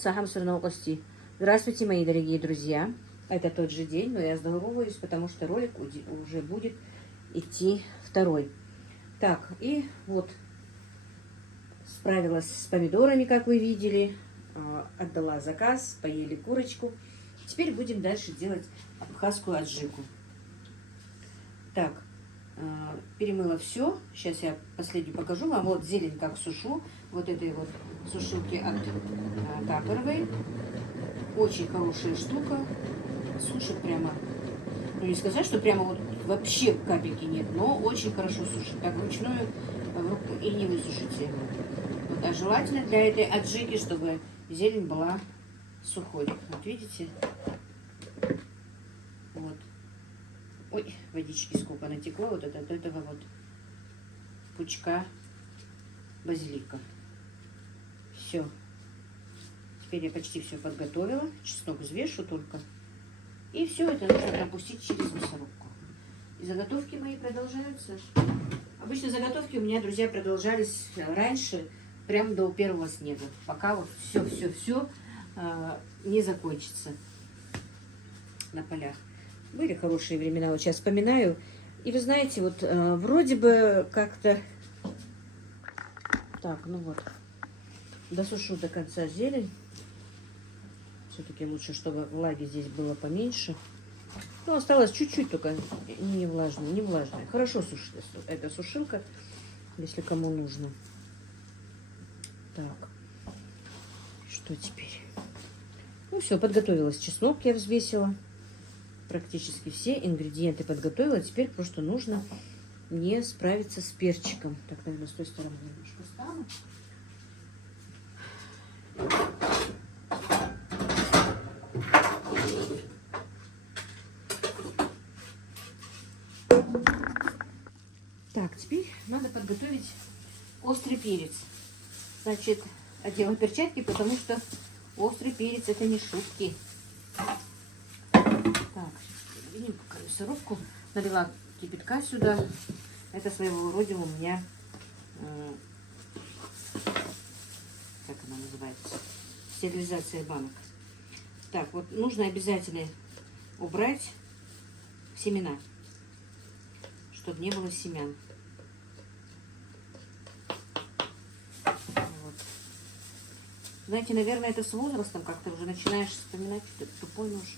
сахам сырноокости. Здравствуйте, мои дорогие друзья. Это тот же день, но я здороваюсь, потому что ролик уже будет идти второй. Так, и вот справилась с помидорами, как вы видели. Отдала заказ, поели курочку. Теперь будем дальше делать абхазскую аджику. Так, перемыла все. Сейчас я последнюю покажу вам. Вот зелень как сушу. Вот этой вот сушилки от Тапоровой. Очень хорошая штука. Сушит прямо. Ну, не сказать, что прямо вот вообще капельки нет, но очень хорошо сушит. Так вручную и не высушите. Вот, а желательно для этой аджики, чтобы зелень была сухой. Вот видите? Вот. Ой, водички сколько натекло вот от этого вот пучка базилика. Все. Теперь я почти все подготовила. Чеснок взвешу только. И все это нужно пропустить через мясорубку. И заготовки мои продолжаются. Обычно заготовки у меня, друзья, продолжались раньше, прямо до первого снега. Пока вот все не закончится на полях. Были хорошие времена, вот сейчас вспоминаю. И вы знаете, вот вроде бы как-то... Так, ну вот. Досушу до конца зелень. Все-таки лучше, чтобы влаги здесь было поменьше. Ну, осталось чуть-чуть только не влажная. Хорошо сушит эта сушилка, если кому нужно. Так. Что теперь? Ну, все, подготовилась. Чеснок я взвесила. Практически все ингредиенты подготовила. Теперь просто нужно мне справиться с перчиком. Так, наверное, с той стороны немножко стану. Так, теперь надо подготовить острый перец. Значит, одела перчатки, потому что острый перец это не шутки. Так, видим пока мясорубку. Налила кипятка сюда. Это своего рода у меня, как она называется, стерилизация банок. Так, вот нужно обязательно убрать семена, чтобы не было семян. Вот. Знаете, наверное, это с возрастом как-то уже начинаешь вспоминать, что ты тупой нож.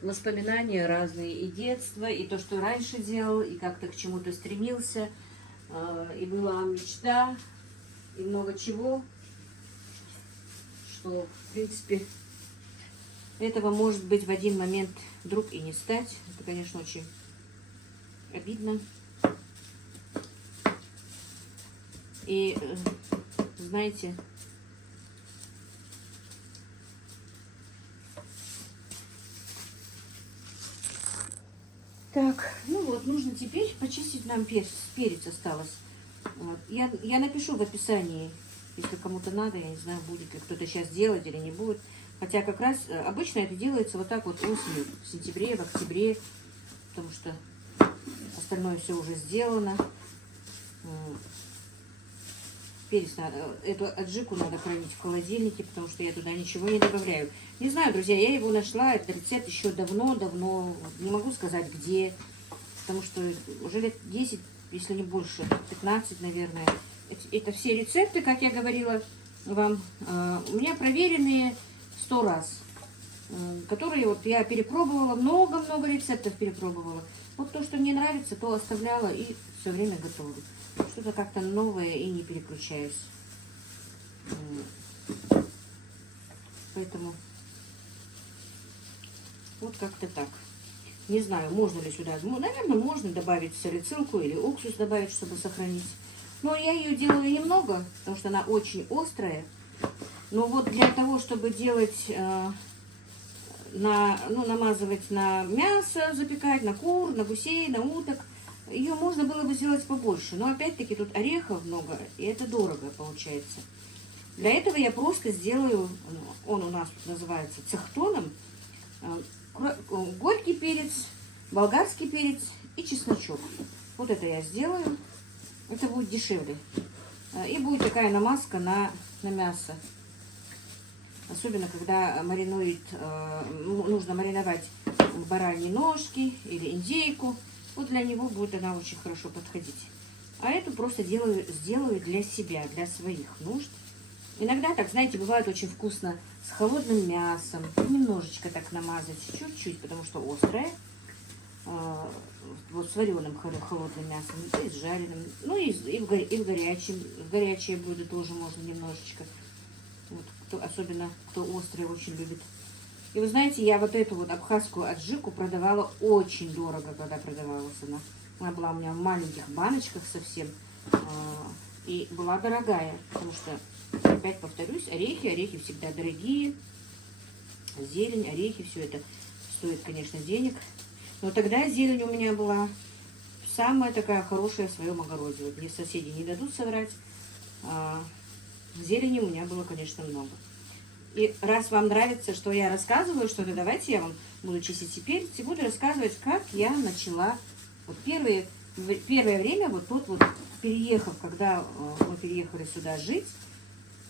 Воспоминания разные, и детство, и то, что раньше делал, и как-то к чему-то стремился, и была мечта, и много чего, что, в принципе, этого может быть в один момент вдруг и не стать. Это, конечно, очень обидно. И, знаете, так, ну вот, нужно теперь почистить нам перец осталось. Вот. Я напишу в описании, если кому-то надо, я не знаю, будет ли кто-то сейчас делать или не будет. Хотя как раз обычно это делается вот так вот осенью, в сентябре, в октябре, потому что остальное все уже сделано. Перец надо, эту аджику надо хранить в холодильнике, потому что я туда ничего не добавляю. Не знаю, друзья, я его нашла, этот рецепт еще давно, не могу сказать где, потому что уже лет 10, если не больше, 15, наверное. Это все рецепты, как я говорила вам, у меня проверенные 100 раз, которые вот я перепробовала, много-много рецептов перепробовала. Вот то, что мне нравится, то оставляла и все время готовлю. Что-то как-то новое и не переключаюсь. Поэтому вот как-то так. Не знаю, можно ли сюда, наверное, можно добавить салицилку или уксус добавить, чтобы сохранить. Но я ее делаю немного, потому что она очень острая. Но вот для того, чтобы делать, намазывать на мясо, запекать, на кур, на гусей, на уток, ее можно было бы сделать побольше. Но опять-таки тут орехов много, и это дорого получается. Для этого я просто сделаю, он у нас тут называется цехтоном, горький перец, болгарский перец и чесночок. Вот это я сделаю. Это будет дешевле. И будет такая намазка на на мясо. Особенно, когда маринует, нужно мариновать бараньи ножки или индейку. Вот для него будет она очень хорошо подходить. А эту просто сделаю для себя, для своих нужд. Иногда, так, знаете, бывает очень вкусно с холодным мясом. Немножечко так намазать, чуть-чуть, потому что острое. Вот с вареным холодным мясом, и с жареным. Ну и в горячее блюдо тоже можно немножечко. Вот, особенно кто острый очень любит. И вы знаете, я вот эту вот абхазскую аджику продавала очень дорого, когда продавалась она. Она была у меня в маленьких баночках совсем. И была дорогая, потому что, опять повторюсь, орехи всегда дорогие. Зелень, орехи, все это стоит, конечно, денег. Но тогда зелень у меня была самая такая хорошая в своем огороде. Вот мне соседи не дадут соврать. Зелени у меня было, конечно, много. И раз вам нравится, что я рассказываю что-то, давайте я вам буду чистить теперь. Буду рассказывать, как я начала. Вот первое время, вот тут вот переехав, когда мы переехали сюда жить,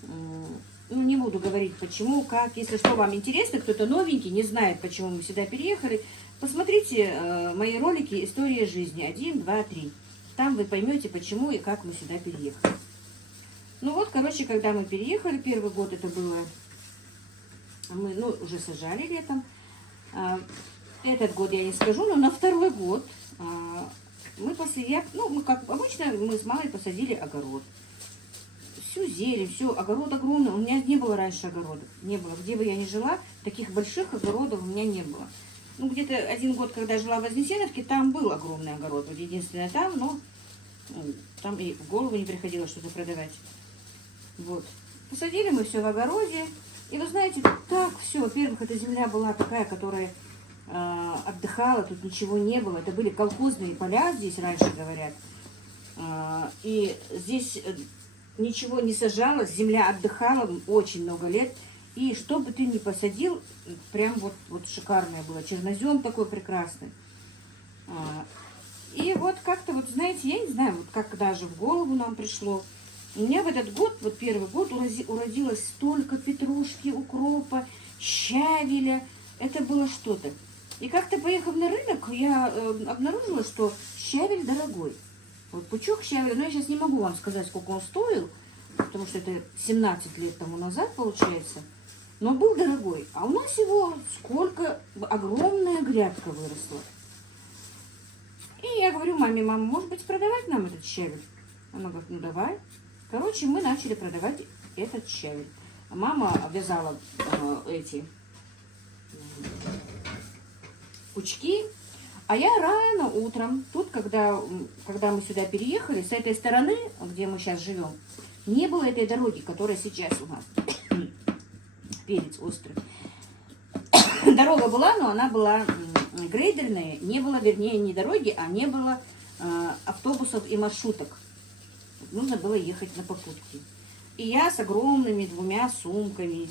ну, не буду говорить почему, как. Если что вам интересно, кто-то новенький, не знает, почему мы сюда переехали, посмотрите мои ролики «История жизни» 1, 2, 3. Там вы поймете, почему и как мы сюда переехали. Ну вот, короче, когда мы переехали, первый год это было, мы, ну, уже сажали летом. Этот год я не скажу, но на второй год мы как обычно, мы с мамой посадили огород. Всю зелень, все, огород огромный. У меня не было раньше огорода, не было. Где бы я ни жила, таких больших огородов у меня не было. Ну, где-то один год, когда жила в Вознесеновке, там был огромный огород. Вот единственное там, но там и в голову не приходило что-то продавать. Вот. Посадили мы все в огороде. И вы знаете, так все, во-первых, эта земля была такая, которая отдыхала, тут ничего не было. Это были колхозные поля, здесь раньше говорят. И здесь ничего не сажалось, земля отдыхала очень много лет. И что бы ты ни посадил, прям вот шикарное было. Чернозем такой прекрасный. И вот как-то, вот знаете, я не знаю, вот как даже в голову нам пришло. У меня в этот год, вот первый год, уродилось столько петрушки, укропа, щавеля. Это было что-то. И как-то, поехав на рынок, я обнаружила, что щавель дорогой. Вот пучок щавеля, но я сейчас не могу вам сказать, сколько он стоил, потому что это 17 лет тому назад, получается. Но был дорогой. А у нас его сколько, огромная грядка выросла. И я говорю маме, мама, может быть, продавать нам этот щавель? Она говорит, ну давай. Короче, мы начали продавать этот щавель. Мама вязала эти пучки. А я рано утром, тут, когда мы сюда переехали, с этой стороны, где мы сейчас живем, не было этой дороги, которая сейчас у нас. Перец острый. Дорога была, но она была грейдерная. Не было, вернее, не дороги, а не было автобусов и маршруток. Нужно было ехать на попутке. И я с огромными 2 сумками,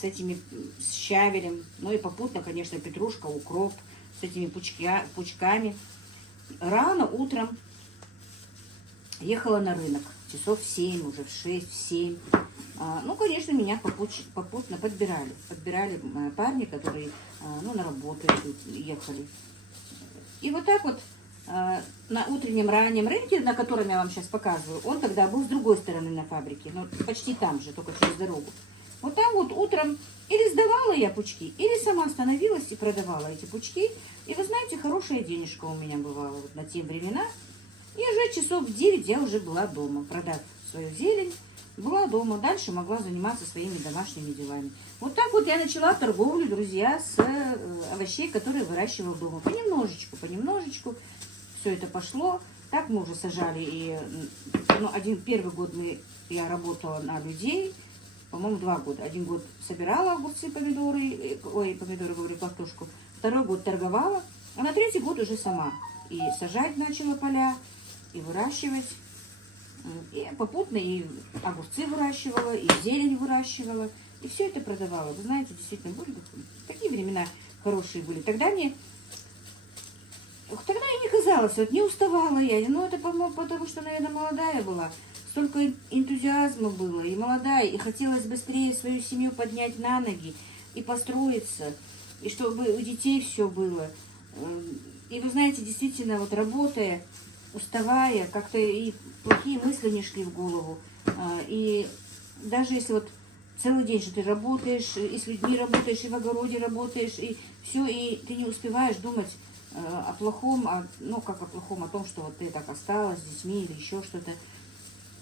с щавелем, ну и попутно, конечно, петрушка, укроп, с этими пучками. Рано утром ехала на рынок. Часов в 7, уже в 6, в 7. Ну, конечно, меня попутно подбирали. Подбирали парни, которые на работу ехали. И вот так вот на утреннем раннем рынке, на котором я вам сейчас показываю, он тогда был с другой стороны на фабрике, но почти там же, только через дорогу. Вот там вот утром или сдавала я пучки, или сама становилась и продавала эти пучки. И вы знаете, хорошая денежка у меня бывала вот на те времена. И уже часов в 9 я уже была дома, продав свою зелень, была дома. Дальше могла заниматься своими домашними делами. Вот так вот я начала торговлю, друзья, с овощей, которые выращивала дома. Понемножечку все это пошло. Так мы уже сажали. И первый год я работала на людей. По-моему, 2 года. 1 год собирала огурцы, помидоры, картошку. 2 год торговала. А на 3-й год уже сама. И сажать начала поля, и выращивать. И попутно и огурцы выращивала, и зелень выращивала. И все это продавала. Вы знаете, действительно, такие времена хорошие были. Тогда мне не казалось, вот не уставала я. Ну, это, по-моему, потому что, наверное, молодая была. столько энтузиазма было, и молодая, и хотелось быстрее свою семью поднять на ноги и построиться, и чтобы у детей все было. И вы знаете, действительно, вот работая, уставая, как-то и плохие мысли не шли в голову. И даже если вот целый день же ты работаешь, и с людьми работаешь, и в огороде работаешь, и все, и ты не успеваешь думать о плохом, ну как о плохом, о том, что вот ты так осталась с детьми или еще что-то.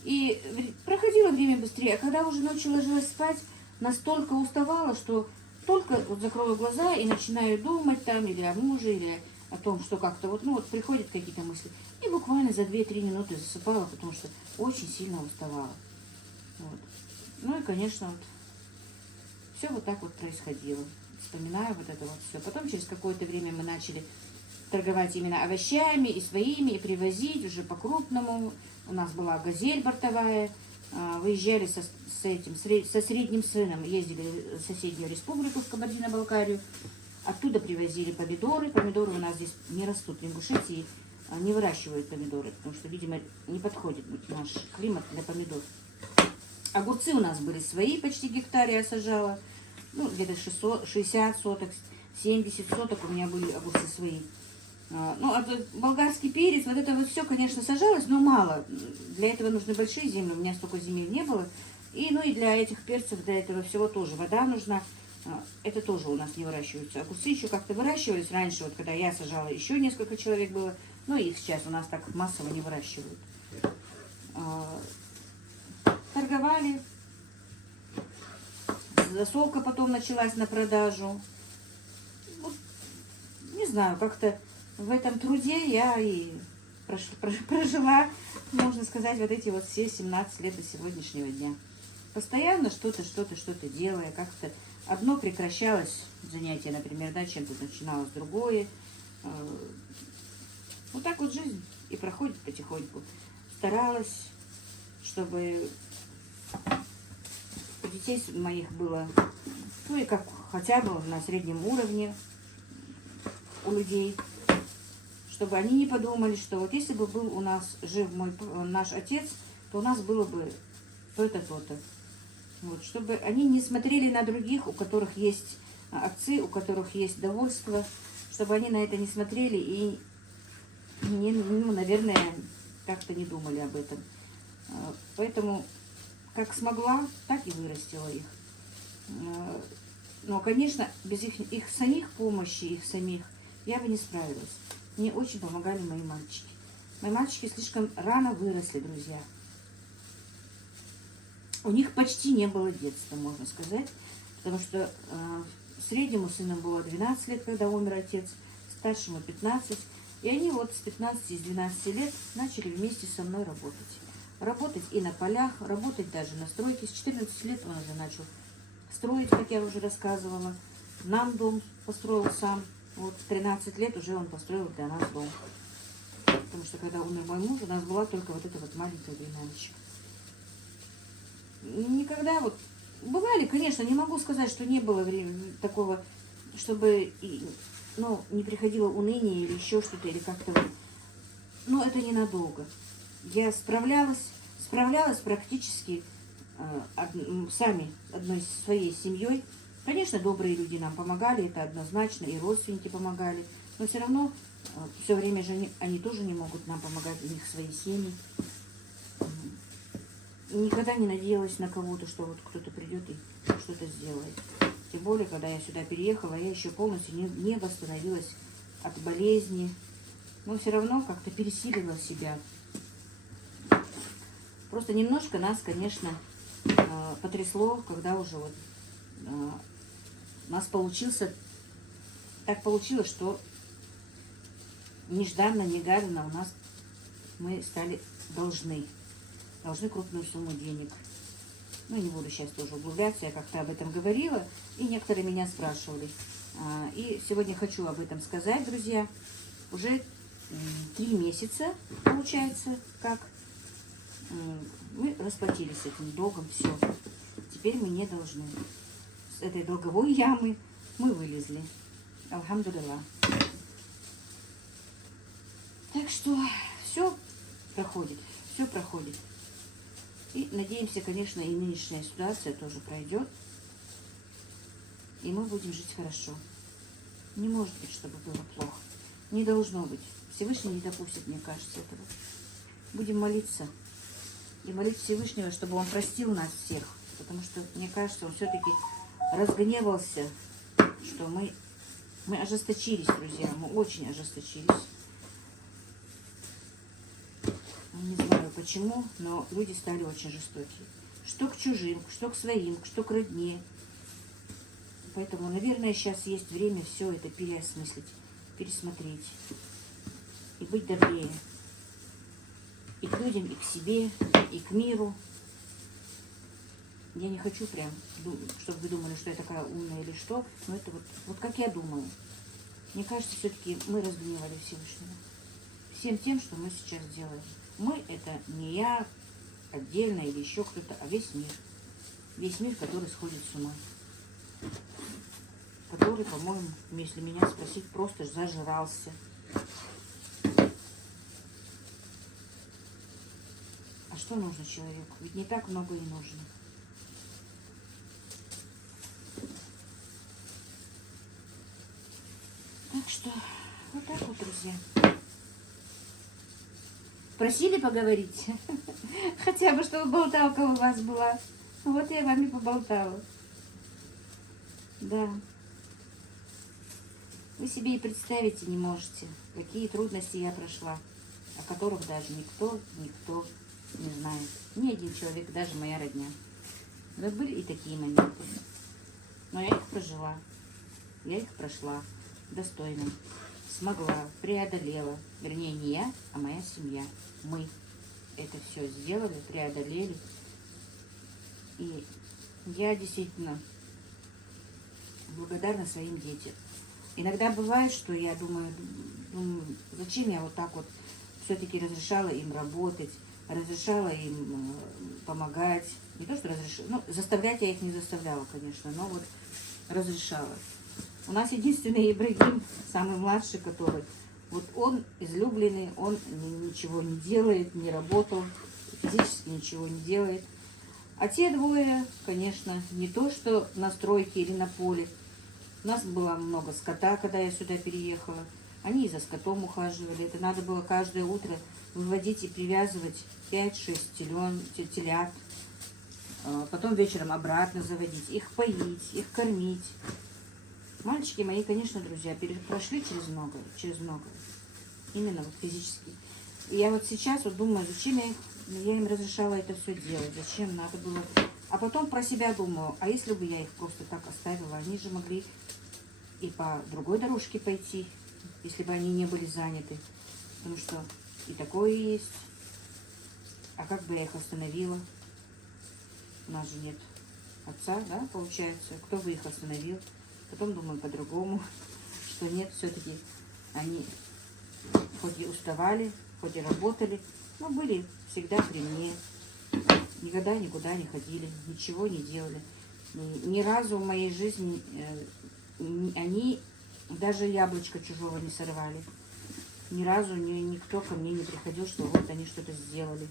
И проходило время быстрее, а когда уже ночью ложилась спать, настолько уставала, что только вот закрою глаза и начинаю думать там или о муже, или о том, что как-то вот, ну вот приходят какие-то мысли. И буквально за 2-3 минуты засыпала, потому что очень сильно уставала. Вот. Ну и, конечно, вот все вот так вот происходило. Вспоминаю вот это вот все. Потом через какое-то время мы начали торговать именно овощами и своими, и привозить уже по-крупному. У нас была «Газель» бортовая. Выезжали со средним сыном, ездили в соседнюю республику, в Кабардино-Балкарию. Оттуда привозили помидоры. Помидоры у нас здесь не растут в Ингушетии, не выращивают помидоры, потому что, видимо, не подходит наш климат для помидор. Огурцы у нас были свои, почти гектар я сажала. Ну, где-то 60 соток, 70 соток у меня были огурцы свои. Ну, а болгарский перец, вот это вот все, конечно, сажалось, но мало. Для этого нужны большие земли, у меня столько земель не было. И, ну, и для этих перцев, для этого всего тоже вода нужна. Это тоже у нас не выращиваются. Огурцы еще как-то выращивались раньше, вот когда я сажала, еще несколько человек было. Но их сейчас у нас так массово не выращивают. Торговали. Засолка потом началась на продажу. Вот, не знаю, как-то в этом труде я и прожила, можно сказать, вот эти вот все 17 лет до сегодняшнего дня. Постоянно что-то делая, как-то одно прекращалось, занятие, например, да, чем-то начиналось другое. Вот так вот жизнь и проходит потихоньку. Старалась, чтобы у детей моих было, ну и как хотя бы на среднем уровне у людей, чтобы они не подумали, что вот если бы был у нас жив наш отец, то у нас было бы то-то, то-то. Вот, чтобы они не смотрели на других, у которых есть отцы, у которых есть довольство, чтобы они на это не смотрели и, ну, наверное, как-то не думали об этом. Поэтому, как смогла, так и вырастила их. Но, конечно, без их самих помощи, их самих, я бы не справилась. Мне очень помогали мои мальчики. Мои мальчики слишком рано выросли, друзья. У них почти не было детства, можно сказать. Потому что среднему сыну было 12 лет, когда умер отец, старшему 15. И они вот с 15, с 12 лет начали вместе со мной работать. Работать и на полях, работать даже на стройке. С 14 лет он уже начал строить, как я уже рассказывала. Нам дом построил сам. Вот в 13 лет уже он построил для нас дом. Потому что когда умер мой муж, у нас была только вот эта вот маленькая времяночка. Никогда вот... Бывали, конечно, не могу сказать, что не было времени такого, чтобы, ну, не приходило уныние или еще что-то, или как-то... Но это ненадолго. Я справлялась практически сами, одной своей семьей. Конечно, добрые люди нам помогали, это однозначно, и родственники помогали. Но все равно все время же они тоже не могут нам помогать, у них свои семьи. Никогда не надеялась на кого-то, что вот кто-то придет и что-то сделает. Тем более, когда я сюда переехала, я еще полностью не восстановилась от болезни. Но все равно как-то пересилила себя. Просто немножко нас, конечно, потрясло, когда уже вот у нас так получилось, что нежданно-негаданно у нас мы стали должны крупную сумму денег. Ну, не буду сейчас тоже углубляться, я как-то об этом говорила, и некоторые меня спрашивали. И сегодня хочу об этом сказать, друзья. Уже 3 месяца, получается, как мы расплатились с этим долгом, все. Теперь мы не должны. С этой долговой ямы мы вылезли. Алхамдулилла. Так что все проходит, все проходит. И надеемся, конечно, и нынешняя ситуация тоже пройдет. И мы будем жить хорошо. Не может быть, чтобы было плохо. Не должно быть. Всевышний не допустит, мне кажется, этого. Будем молиться. И молить Всевышнего, чтобы он простил нас всех. Потому что, мне кажется, он все-таки разгневался, что мы ожесточились, друзья. Мы очень ожесточились. Не знаю почему, но люди стали очень жестокие. Что к чужим, что к своим, что к родне. Поэтому, наверное, сейчас есть время все это переосмыслить, пересмотреть. И быть добрее. И к людям, и к себе, и к миру. Я не хочу прям, чтобы вы думали, что я такая умная или что. Но это вот как я думаю. Мне кажется, все-таки мы разгневали Всевышнего. Всем тем, что мы сейчас делаем. Мы — это не я отдельно или еще кто-то, а весь мир. Весь мир, который сходит с ума. Который, по-моему, если меня спросить, просто зажрался. А что нужно человеку? Ведь не так много и нужно. Так что, вот так вот, друзья. Просили поговорить? Хотя бы, чтобы болталка у вас была. Вот я вам и поболтала. Да. Вы себе и представить не можете, какие трудности я прошла, о которых даже никто не знает. Ни один человек, даже моя родня. Да были и такие моменты. Но я их прожила. Я их прошла достойно. Смогла, преодолела. Вернее, не я, а моя семья. Мы это все сделали, преодолели. И я действительно благодарна своим детям. Иногда бывает, что я думаю, зачем я вот так вот все-таки разрешала им работать, разрешала им помогать. Не то, что разрешала, ну, заставлять я их не заставляла, конечно, но вот разрешала. У нас единственный Ибрагим, самый младший, который, вот он излюбленный, он ничего не делает, не работал, физически ничего не делает. А те двое, конечно, не то, что на стройке или на поле. У нас было много скота, когда я сюда переехала. Они и за скотом ухаживали. Это надо было каждое утро выводить и привязывать 5-6 телят. Потом вечером обратно заводить. Их поить, их кормить. Мальчики мои, конечно, друзья, прошли через многое. Именно вот физически. И я вот сейчас вот думаю, зачем я им разрешала это все делать, зачем надо было. А потом про себя думаю, а если бы я их просто так оставила, они же могли и по другой дорожке пойти, если бы они не были заняты. Потому что и такое есть. А как бы я их остановила? У нас же нет отца, да, получается. Кто бы их остановил? Потом думаю по-другому, что нет, все-таки они хоть и уставали, хоть и работали, но были всегда при мне. Никогда никуда не ходили, ничего не делали. Ни разу в моей жизни они даже яблочко чужого не сорвали. Ни разу никто ко мне не приходил, что вот они что-то сделали.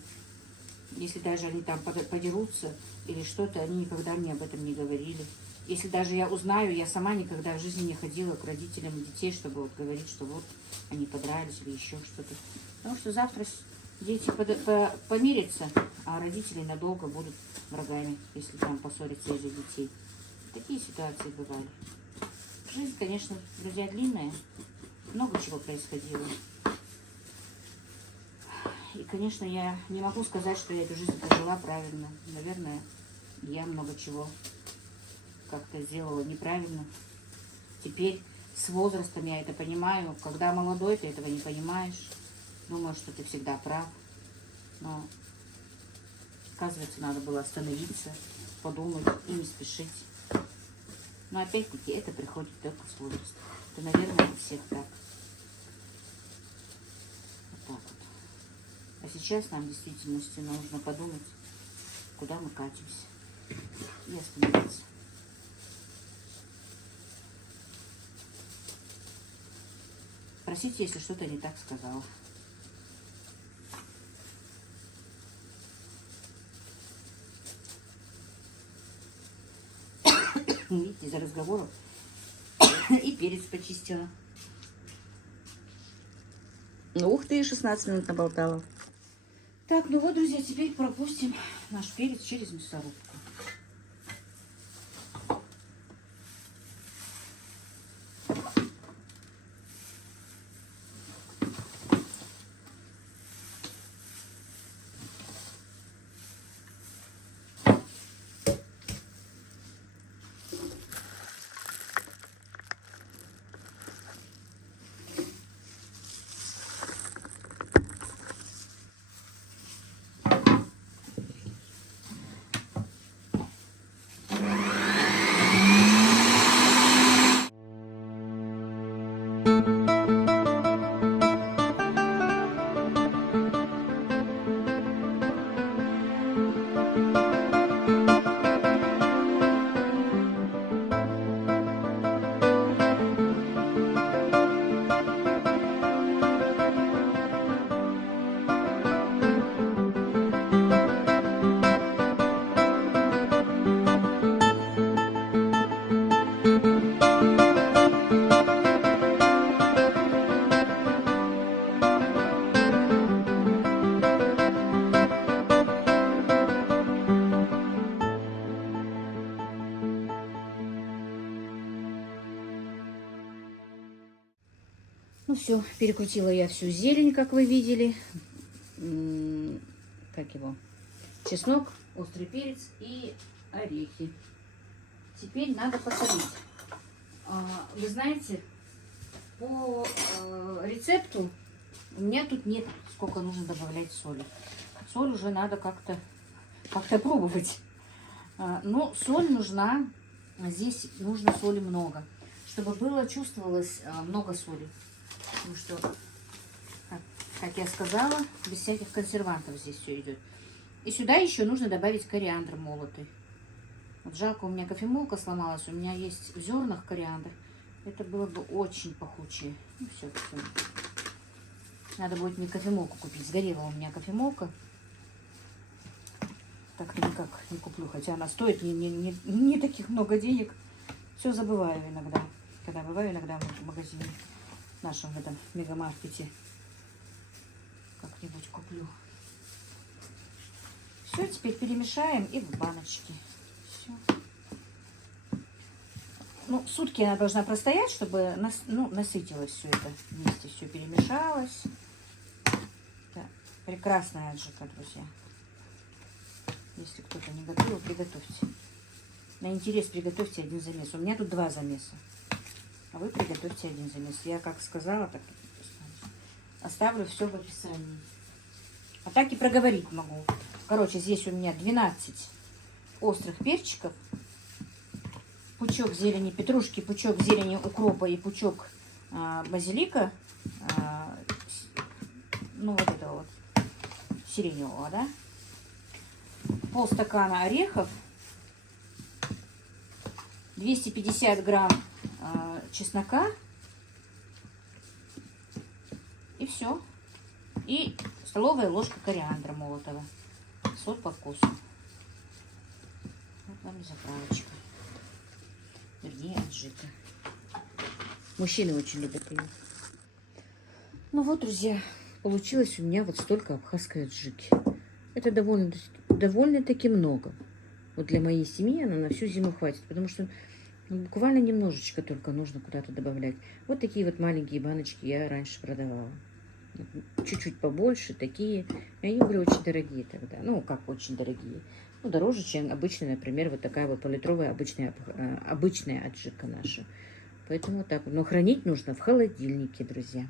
Если даже они там подерутся или что-то, они никогда мне об этом не говорили. Если даже я узнаю, я сама никогда в жизни не ходила к родителям детей, чтобы вот говорить, что вот они подрались или еще что-то. Потому что завтра дети помирятся, а родители надолго будут врагами, если там поссорятся из-за детей. Такие ситуации бывали. Жизнь, конечно, друзья, длинная. Много чего происходило. И, конечно, я не могу сказать, что я эту жизнь прожила правильно. Наверное, я много чего как-то сделала неправильно. Теперь с возрастом я это понимаю. Когда молодой, ты этого не понимаешь. Думаешь, что ты всегда прав. Но, оказывается, надо было остановиться, подумать и не спешить. Но опять-таки это приходит только с возрастом. Это, наверное, у всех так. Вот так вот. А сейчас нам в действительности нужно подумать, куда мы катимся. И остановиться. Простите, если что-то не так сказала. Видите, из-за разговоров. И перец почистила. Ух ты, 16 минут наболтала. Так, ну вот, друзья, теперь пропустим наш перец через мясорубку. Ну все, перекрутила я всю зелень, как вы видели. Как его? Чеснок, острый перец и орехи. Теперь надо посолить. Вы знаете, по рецепту у меня тут нет, сколько нужно добавлять соли. Соль уже надо как-то пробовать. Но соль нужна, здесь нужно соли много, чтобы было чувствовалось много соли. Потому что, как я сказала, без всяких консервантов здесь все идет. И сюда еще нужно добавить кориандр молотый. Вот жалко, у меня кофемолка сломалась, у меня есть в зернах кориандр. Это было бы очень пахучее. Ну все. Надо будет мне кофемолку купить. Сгорела у меня кофемолка. Так-то никак не куплю, хотя она стоит не таких много денег. Все забываю иногда, когда бываю иногда в магазине. В нашем этом мегамаркете как-нибудь куплю. Все, теперь перемешаем и в баночки. Все. Ну, сутки она должна простоять, чтобы насытилось все это вместе, все перемешалось. Да, прекрасная аджика, друзья. Если кто-то не готовил, приготовьте. На интерес приготовьте один замес. У меня тут 2 замеса. А вы приготовьте один замес. Я как сказала, так и оставлю все в описании. А так и проговорить могу. Короче, здесь у меня 12 острых перчиков, пучок зелени петрушки, пучок зелени укропа и пучок базилика, ну вот этого вот сиреневого, да, полстакана орехов, 250 грамм чеснока и все. И столовая ложка кориандра молотого. Соль по вкусу. Вот вам и заправочка. Вернее, аджика. Мужчины очень любят ее. Ну вот, друзья, получилось у меня вот столько абхазской аджики. Это довольно-таки много. Вот для моей семьи она на всю зиму хватит, потому что буквально немножечко только нужно куда-то добавлять. Вот такие вот маленькие баночки я раньше продавала. Чуть-чуть побольше, такие. И они были очень дорогие тогда. Ну, как очень дорогие. Ну, дороже, чем обычная, например, вот такая вот пол-литровая обычная аджика наша. Поэтому вот так. Но хранить нужно в холодильнике, друзья.